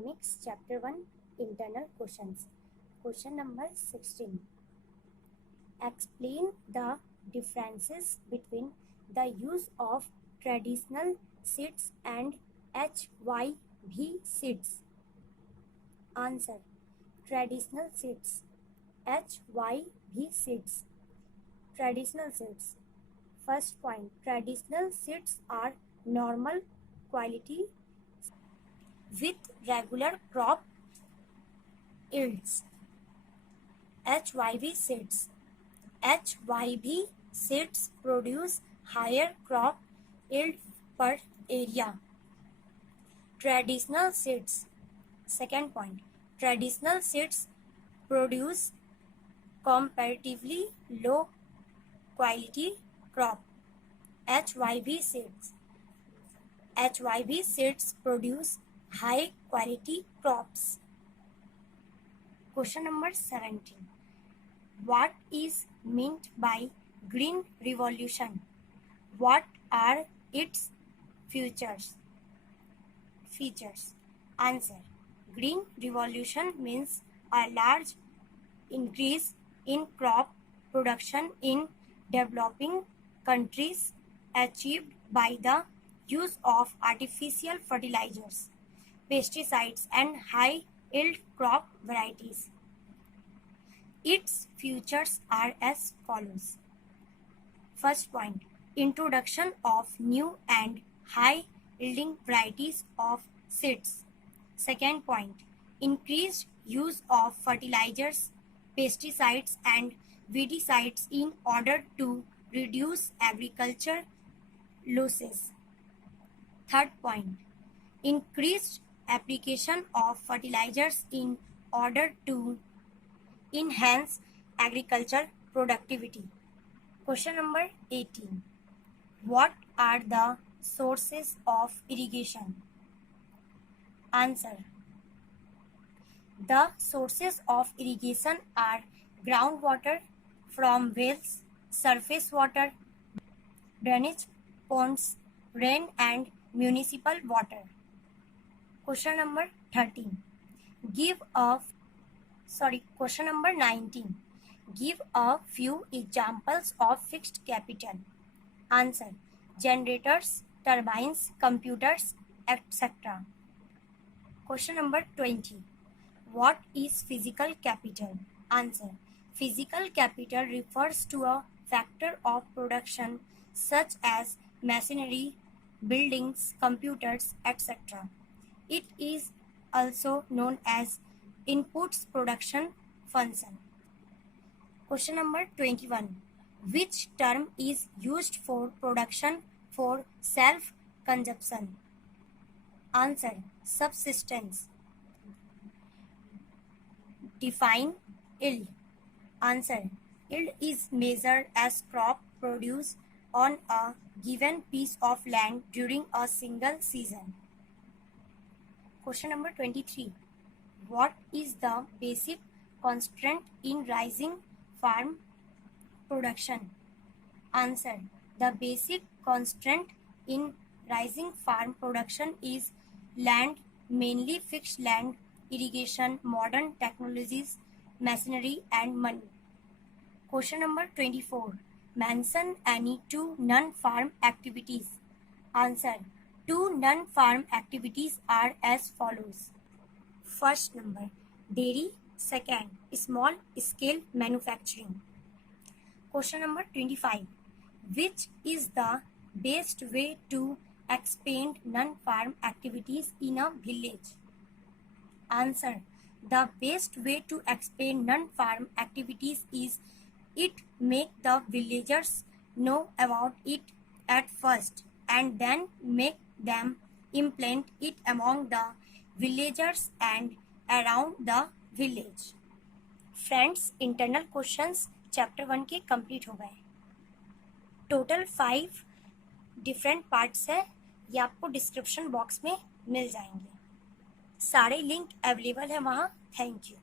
Economics Chapter 1 Internal Questions. Question number 16. Explain the differences between the use of traditional seeds and HYV seeds. Answer. Traditional seeds. HYV seeds. Traditional seeds. First point. Traditional seeds are normal quality with regular crop yields. HYV seeds. HYV seeds produce higher crop yield per area. Traditional seeds. Second point. Traditional seeds produce comparatively low quality crop. HYV seeds. HYV seeds produce high quality crops. Question number 17. What is meant by Green Revolution? What are its features? Answer. Green Revolution means a large increase in crop production in developing countries achieved by the use of artificial fertilizers, pesticides, and high-yield crop varieties. Its features are as follows. First point, introduction of new and high-yielding varieties of seeds. Second point, increased use of fertilizers, pesticides, and weedicides in order to reduce agriculture losses. Third point, increased application of fertilizers in order to enhance agriculture productivity. Question number 18. What are the sources of irrigation? Answer. The sources of irrigation are groundwater from wells, surface water, drainage ponds, rain and municipal water. Question number 13. Question number 19. Give a few examples of fixed capital. Answer. Generators, turbines, computers, etc. Question number 20. What is physical capital? Answer. Physical capital refers to a factor of production such as machinery, buildings, computers, etc. It is also known as inputs production function. Question number 21. Which term is used for production for self-consumption? Answer. Subsistence. Define yield. Answer. Yield is measured as crop produce on a given piece of land during a single season. Question number 23. What is the basic constraint in rising farm production? Answer. The basic constraint in rising farm production is land, mainly fixed land, irrigation, modern technologies, machinery, and money. Question number 24. Mention any two non-farm activities. Answer. Two non-farm activities are as follows. First number, dairy. Second, small scale manufacturing. Question number 25. Which is the best way to expand non-farm activities in a village? Answer. The best way to expand non-farm activities is it make the villagers know about it at first and then make them implement it among the villagers and around the village. Friends, internal questions chapter 1 के complete हो गए. Total 5 different parts है, ये आपको description box में मिल जाएंगे. सारे link available है वहाँ. Thank you.